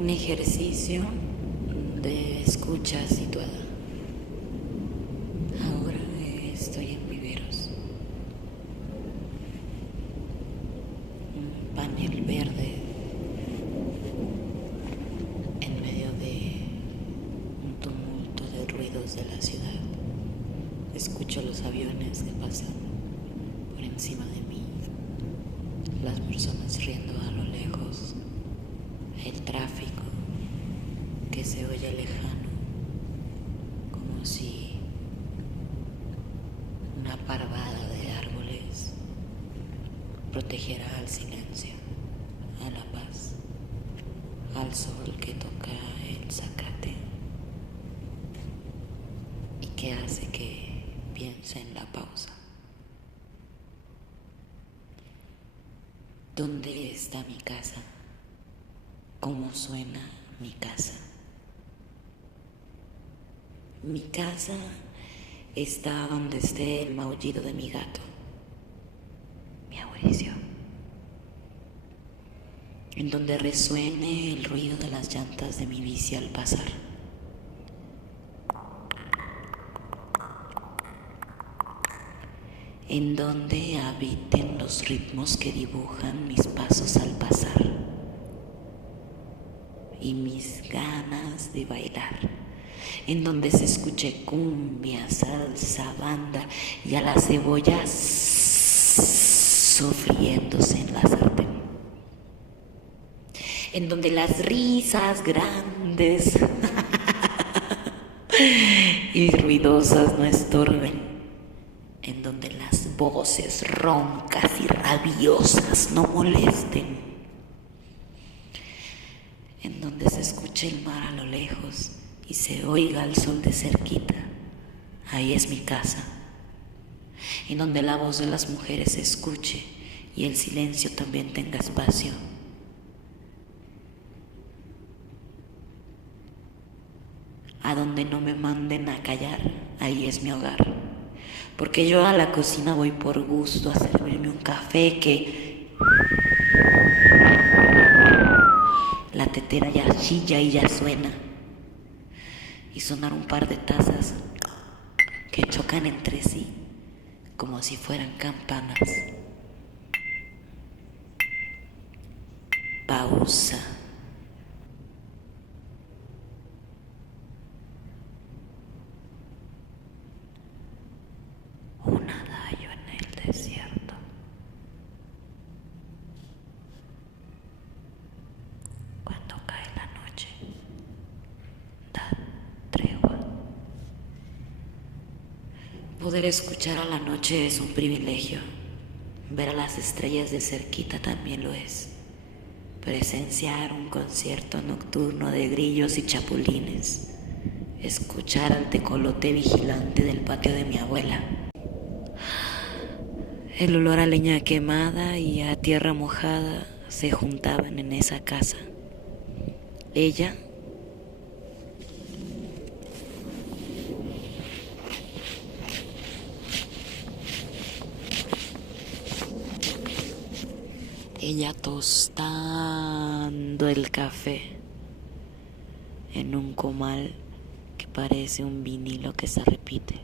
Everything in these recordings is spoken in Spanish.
Un ejercicio de escucha situada. Ahora estoy en Viveros. Un panel verde en medio de un tumulto de ruidos de la ciudad. Escucho los aviones que pasan por encima de mí, las personas riendo a lo lejos, el tráfico que se oye lejano, como si una parvada de árboles protegiera al silencio, a la paz, al sol que toca el zacate y que hace que piense en la pausa. ¿Dónde está mi casa? ¿Cómo suena mi casa? Mi casa está donde esté el maullido de mi gato, mi Mauricio, en donde resuene el ruido de las llantas de mi bici al pasar. En donde habiten los ritmos que dibujan mis pasos al pasar y mis ganas de bailar, en donde se escuche cumbia, salsa, banda y a las cebollas sofriéndose en la sartén, en donde las risas grandes y ruidosas no estorben, en donde las voces roncas y rabiosas no molesten, en donde se escuche el mar a lo lejos y se oiga el sol de cerquita. Ahí es mi casa, en donde la voz de las mujeres se escuche y el silencio también tenga espacio. A donde no me manden a callar, ahí es mi hogar. Porque yo a la cocina voy por gusto a servirme un café que la tetera ya chilla y ya suena. Y sonar un par de tazas que chocan entre sí como si fueran campanas. Pausa. Un adagio en el desierto. Cuando cae la noche, da tregua. Poder escuchar a la noche es un privilegio. Ver a las estrellas de cerquita también lo es. Presenciar un concierto nocturno de grillos y chapulines. Escuchar al tecolote vigilante del patio de mi abuela. El olor a leña quemada y a tierra mojada se juntaban en esa casa. Ella tostando el café en un comal que parece un vinilo que se repite.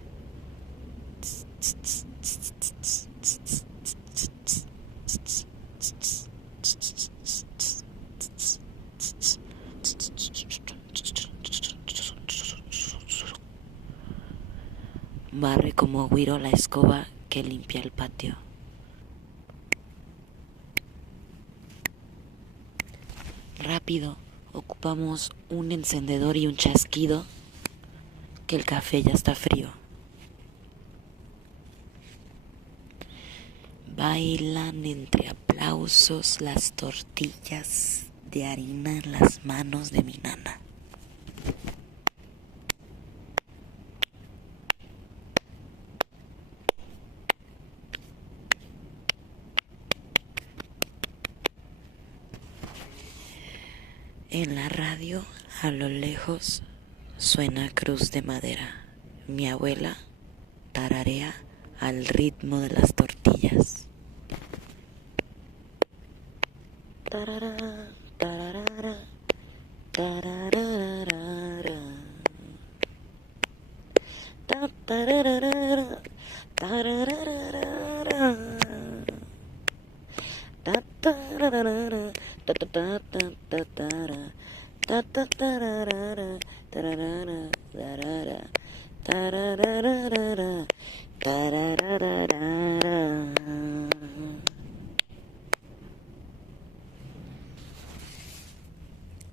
Barre como güiro la escoba que limpia el patio. Rápido, ocupamos un encendedor y un chasquido, que el café ya está frío. Bailan entre aplausos las tortillas de harina en las manos de mi nana. En la radio, a lo lejos, suena Cruz de Madera. Mi abuela tararea al ritmo de las tortillas. Tarara, tararara, ta ta ta tara, ta ta tararara, tararara, tarara, tararara, tararara.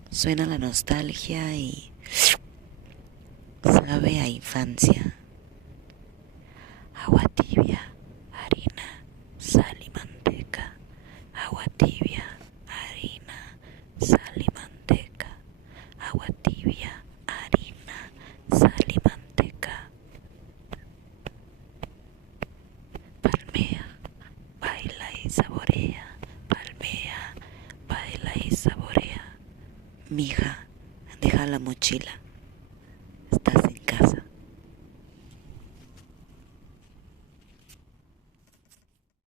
Suena la nostalgia y sabe a infancia. Agua tibia, harina, sal y manteca. Agua tibia, harina, sal y manteca. Agua tibia, harina, sal y manteca. Palmea, baila y saborea. Palmea, baila y saborea. Mija, deja la mochila.